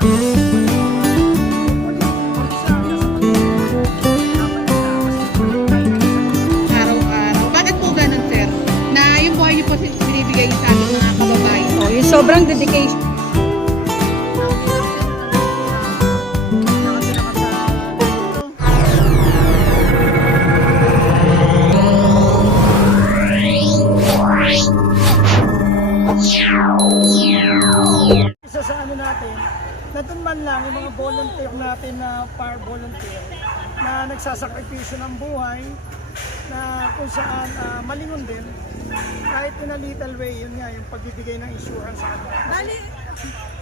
Araw-araw. Bakit po ganun, sir? Na yung buhay niyo po binibigay sa ating mga kababayan. Oh, yung sobrang dedication. Isa sa ano natin, nandun man lang yung mga volunteer natin na fire volunteer na nagsasakripisyo ng buhay na kung saan malingon din kahit in a little way, yun nga yung pagbibigay ng insurance sa kanila. Bali,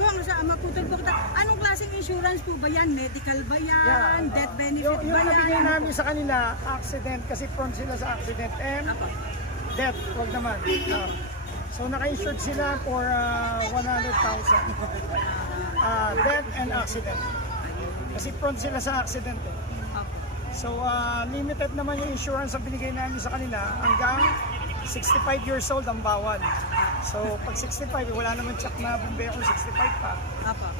kung sa maputol po kita, anong klaseng insurance po ba yan? Medical ba yan? Death benefit Yung ba nabigay yan? namin sa kanila, accident, kasi prone sila sa accident and death, wag naman. So naka-insured sila for 100,000. Death and accident. Kasi prone sila sa accident eh. So limited naman yung insurance na binigay namin sa kanila hanggang 65 years old ang bawal. So pag 65, wala naman check na bumbero 65 pa.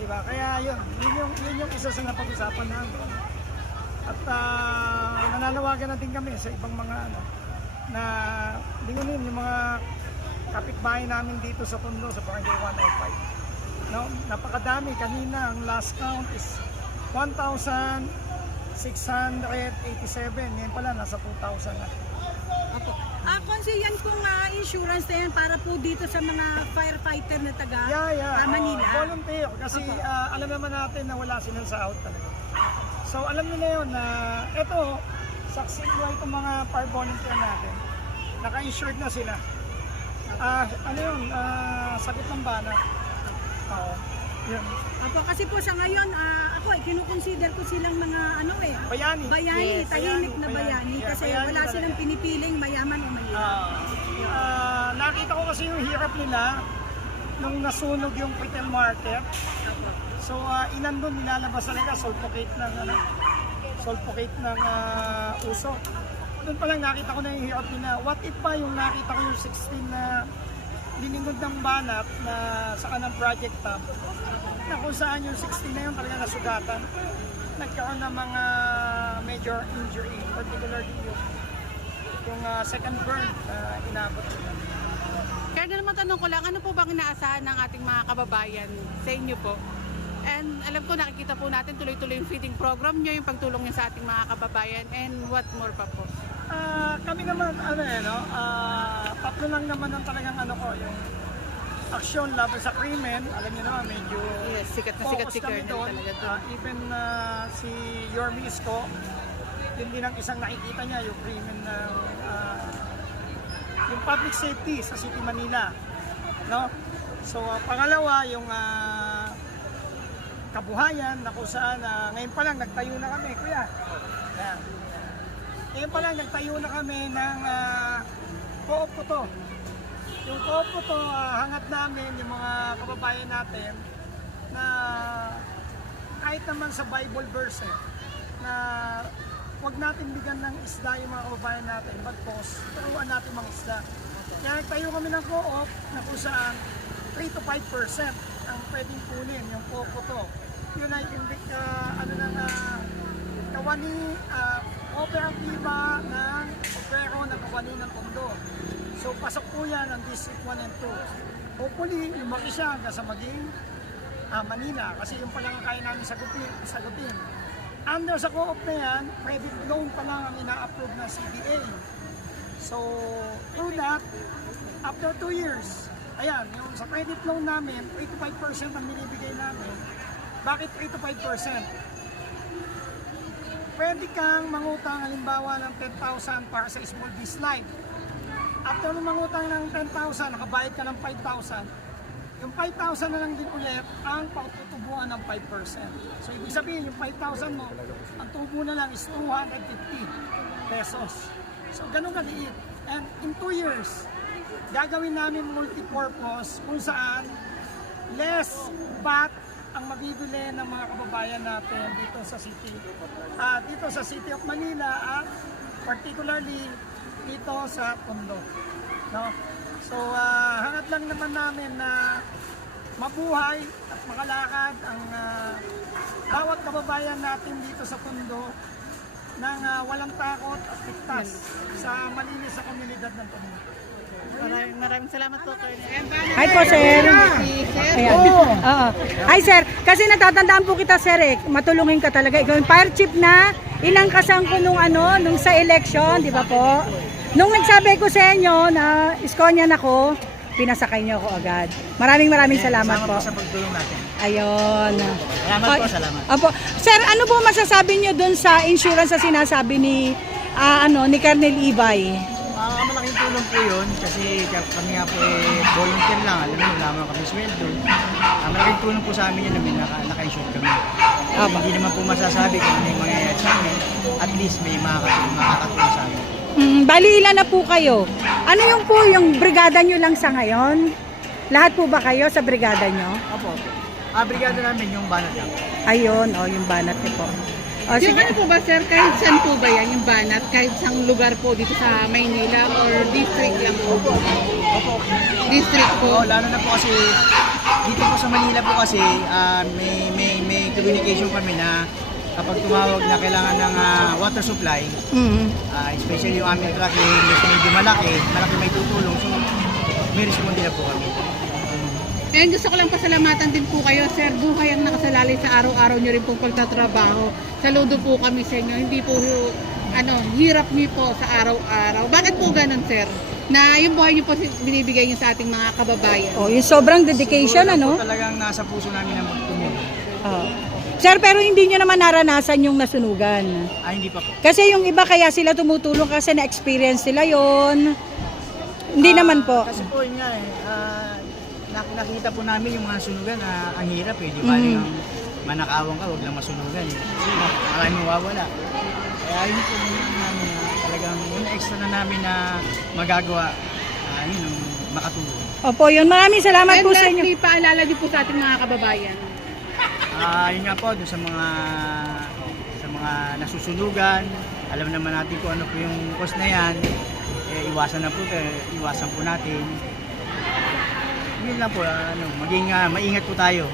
Diba? Kaya yun yung isa sa napag-usapan namin. At nananawagan na din kami sa ibang mga na lingunin yung mga kapitbahay namin dito sa Tondo, sa Barangay 105. No? Napakadami. Kanina, ang last count is 1,687. Ngayon pala, nasa 2,000 na. Opo. Konsi yan pong insurance na yan para po dito sa mga firefighter na taga Manila. Volunteer. Kasi alam naman natin na wala silang sahod talaga. So alam nila yun na ito, succeed itong mga fire volunteer natin. Naka-insured na sila. Ano yun? Sakit ng bana. Yun. Apo, kasi po sa ngayon, ako kinukonsider ko silang mga Bayani. bayani, Yes. tahimik na Bayani. bayani. Yeah, Kasi bayani wala talaga. silang pinipiling mayaman o mahirap. Nakita ko kasi yung hirap nila nung nasunog yung retail market. So inandun nilalabas talaga sulfocate ng usok. Doon pa lang nakita ko na yung hirap nila. What if pa yung nakita ko yung 16 na liningod ng banat na sa kanang project tab na kung saan yung 16 na yun talaga nasugatan. Nagkaroon ng mga major injury, particularly yung second burn na inabot nila. Kaya naman tanong ko lang, ano po bang inaasahan ng ating mga kababayan sa inyo po? And alam ko nakikita po natin tuloy-tuloy yung feeding program nyo, yung pagtulong nyo sa ating mga kababayan, and what more pa po? Kami naman, tatlo lang naman ang talagang yung aksyon laban sa krimen. Alam niyo naman, medyo Yes, sikat na sikat si kami Colonel doon. talaga doon. Even si Yorme Isko, yun din ang isang nakikita niya, yung krimen ng yung public safety sa City Manila. No? So, pangalawa, yung kabuhayan na kung saan ngayon pa lang nagtayo na kami, kuya. Ayan. Ngayon pa lang nagtayo na kami ng co-op ko to. Yung co-op ko to, hangat namin yung mga kababayan natin na kahit naman sa Bible verse na huwag natin bigyan ng isda yung mga kababayan natin, bagpos, turuan natin mga isda. Kaya nagtayo kami ng co-op na kung saan 3 to 5% ang pwedeng kunin yung co-op ko to. Yun ay kawani, operatiba ng opero ng kawani ng Tondo. So pasok po yan ang District 1 and 2. Hopefully, lumaki siya hanggang sa maging Manila kasi yung palang kaya namin sagutin. Under sa co-op na yan, credit loan pa lang ang ina-approve ng CBA. So, through that, after 2 years, ayan, yung sa credit loan namin, 3 to 5% ang binibigay namin. Bakit 3 to 5%? Pwede kang mangutang halimbawa ng 10,000 para sa small business line. After mo mangutang ng 10,000, nakabayad ka ng 5,000. Yung 5,000 na lang din ulit ang patutubuan ng 5%. So ibig sabihin, yung 5,000 mo, ang tubo na lang is 250 pesos. So ganun kaliit. And in 2 years, gagawin namin multi-purpose kung saan less VAT ang mabibili ng mga kababayan natin dito sa City of Manila at particularly dito sa Tondo. No? So hangat lang naman namin na mabuhay at makalakad ang bawat kababayan natin dito sa Tondo ng walang takot at ligtas sa malinis sa komunidad ng Tondo. Maraming salamat po, Colonel. Hi po, sir. Ayan. Oo. Hi, sir. Kasi natatandaan po kita, sir, matulungin ka talaga. Ikaw yung fire chief na inangkasan ko nung sa election, di ba po? Nung nagsabi ko sa inyo na iskonyan ako, pinasakay niyo ako agad. Maraming salamat po. Sa pagtulong natin. Ayun. Salamat po, salamat. Opo. Sir, ano po masasabi niyo dun sa insurance na sinasabi ni ni Colonel Ibay? Malaking tulong po yun kasi kami nga po volunteer lang. Alam mo, wala naman kami sweldo. Malaking tulong po sa amin yun na may naka-insure kami. Hindi naman po masasabi kung ano yung mangyayari sa amin. At least may makakatulong sa amin. Bali ilan na po kayo? Ano yung brigada nyo lang sa ngayon? Lahat po ba kayo sa brigada nyo? Opo. Brigada namin yung banat lang. Ayun, yung banat niyo po. Yung Sige. ano po ba, sir, kahit saan po ba yan, yung banat, kahit saan lugar po dito sa Maynila or district lang po? District po? Lalo na po kasi dito po sa Manila po kasi may communication kami na kapag tumawag na kailangan ng water supply, especially yung aming truck medyo malaki may tutulong, so may responde na po kami. And gusto ko lang pasalamatan din po kayo, sir. Buhay ang nakasalalay sa araw-araw nyo rin pong pagtatrabaho. Saludo po kami sa inyo. Hindi po, hirap niyo po sa araw-araw. Bakit po ganun, sir? Na yung buhay niyo po binibigay niyo sa ating mga kababayan. Yung sobrang dedication, Siguro po talagang nasa puso namin na magtumulong. Sir, pero hindi nyo naman naranasan yung nasunugan. Hindi pa po. Kasi yung iba kaya sila tumutulong kasi na-experience sila yon. Hindi naman po. Kasi po yun nga nakita po namin yung mga sunugan, ang hirap di ba? Yung manakawang ka, huwag lang masunugan. Kasi maraming mawawala. Kaya yun po namin talagang yung extra na namin na magagawa, yun ang makatulong. Opo, yun. Maraming salamat And po sa inyo. lastly, paalala niyo po sa ating mga kababayan. Yun nga po, doon sa mga nasusunugan, alam naman natin kung ano po yung cause na yan, iwasan po natin. Yun lang po, maging maingat po tayo.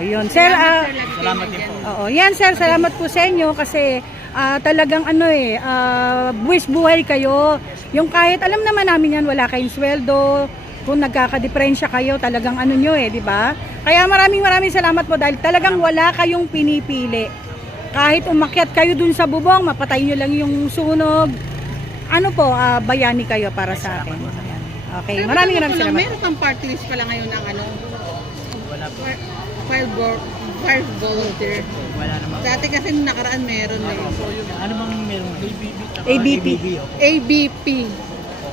Yun. Sir, Salamat din po. yan sir, salamat po sa inyo kasi talagang buwis buhay kayo. Yung kahit alam naman namin yan, wala kayong sweldo, kung nagkakadiferensya kayo, talagang di ba? Kaya maraming salamat po dahil talagang wala kayong pinipili. Kahit umakyat kayo dun sa bubong, mapatay nyo lang yung sunog. Bayani kayo para sa akin. Okay, maraming salamat. Meron kang party list pala ngayon ng Wala po. fire volunteer. Wala naman. Dati kasi nung nakaraan meron Ano bang meron? ABP. ABP.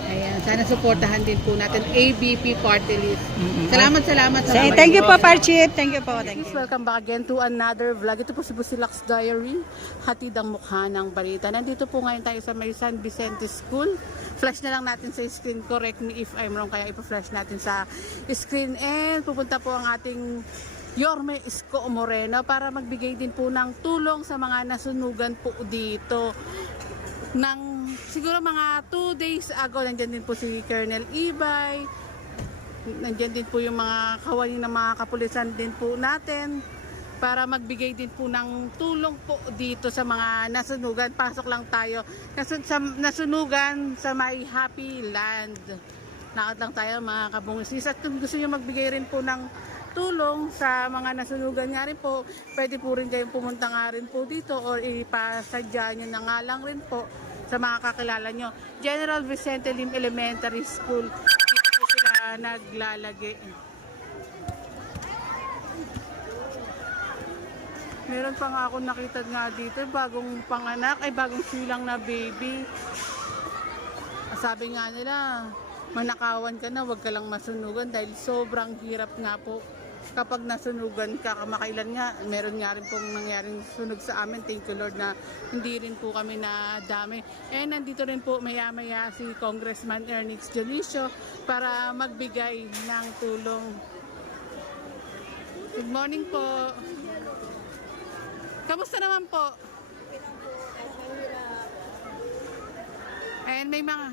Ayan, sana suportahan din po natin ABP party list. Salamat. Thank you po, Parchip. Thank you po. Thank you. Welcome back again to another vlog. Ito po si Busilak's Diary, hatid ang mukha ng balita. Nandito po ngayon tayo sa may San Vicente School. Flash na lang natin sa screen. Correct me if I'm wrong. Kaya ipa-flash natin sa screen. And pupunta po ang ating Yorme Isko Moreno para magbigay din po ng tulong sa mga nasunugan po dito. Siguro mga 2 days ago, nandyan din po si Colonel Ibay. Nandyan din po yung mga kawani ng mga kapulisan din po natin para magbigay din po ng tulong po dito sa mga nasunugan. Pasok lang tayo sa nasunugan sa may Happy Land. Lakad lang tayo mga kabungisis. At kung gusto nyo magbigay rin po ng tulong sa mga nasunugan nga rin po, pwede po rin kayong pumunta nga rin po dito or ipasadya nyo na nga lang rin po sa mga kakilala nyo. General Vicente Lim Elementary School. Dito po sila naglalagay. Meron pa nga ako nakita nga dito, bagong panganak, bagong silang na baby. Sabi nga nila, manakawan ka na, wag ka lang masunugan dahil sobrang hirap nga po. Kapag nasunugan ka, kamakailan nga, meron nga rin pong nangyaring sunog sa amin. Thank you Lord na hindi rin po kami nadami. Nandito rin po maya-maya si Congressman Ernix Dionisio para magbigay ng tulong. Good morning po. Kamusta naman po? May mga...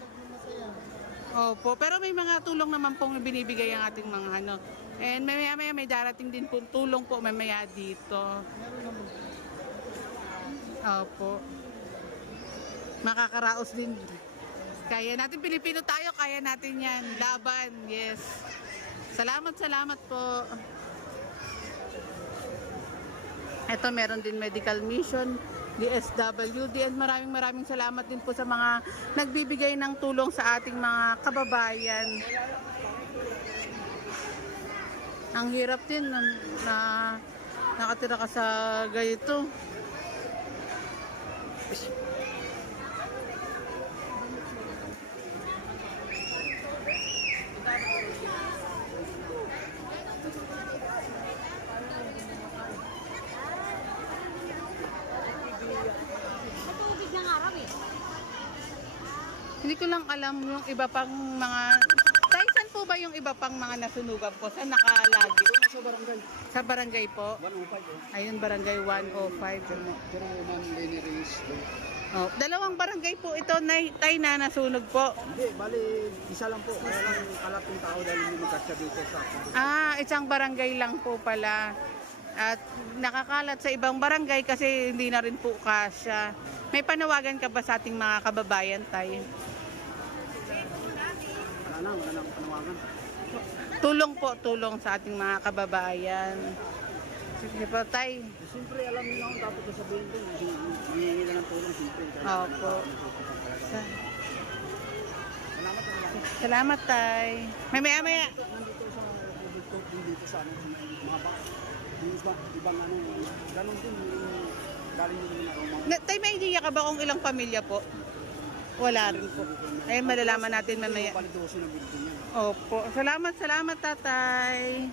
Opo, pero may mga tulong naman pong binibigay ang ating mga And mamaya-maya may darating din po tulong po mamaya dito. Opo. Makakaraos din. Kaya natin, Pilipino tayo, kaya natin yan. Laban, yes. Salamat po. Ito, meron din medical mission, DSWD, and maraming salamat din po sa mga nagbibigay ng tulong sa ating mga kababayan. Ang hirap din na nakatira ka sa ganito. Hindi ko lang alam yung iba pang mga... Tay, saan po ba yung iba pang mga nasunugan po? Saan nakalagi? Sa barangay. Sa barangay po? 105. Ayun, barangay 105. Pero Ma'am Lenny Reyes. Oh, dalawang barangay po ito, Tay, na nasunog po. Hindi, bali, isa lang po. Kaya lang kalating tao dahil hindi magkasya dito sa Isang barangay lang po pala. At nakakalat sa ibang barangay kasi hindi na rin po kasya. May panawagan ka ba sa ating mga kababayan, Tay? Wala na panawagan. Tulong sa ating mga kababayan. Sige po, Tay. Siyempre, alam niyo naman dapat ko sabihin ko, hihingi na ng tulong, siyempre. Opo. Salamat, Tay. Mamaya. Nandito sa dito sa mga bak. Yung ibang ganun din, galing din na Tay, may idea ka ba kung ilang pamilya po? Wala rin po. Ay, malalaman natin mamaya. Validoso na building yan. Opo. Salamat, Tatay.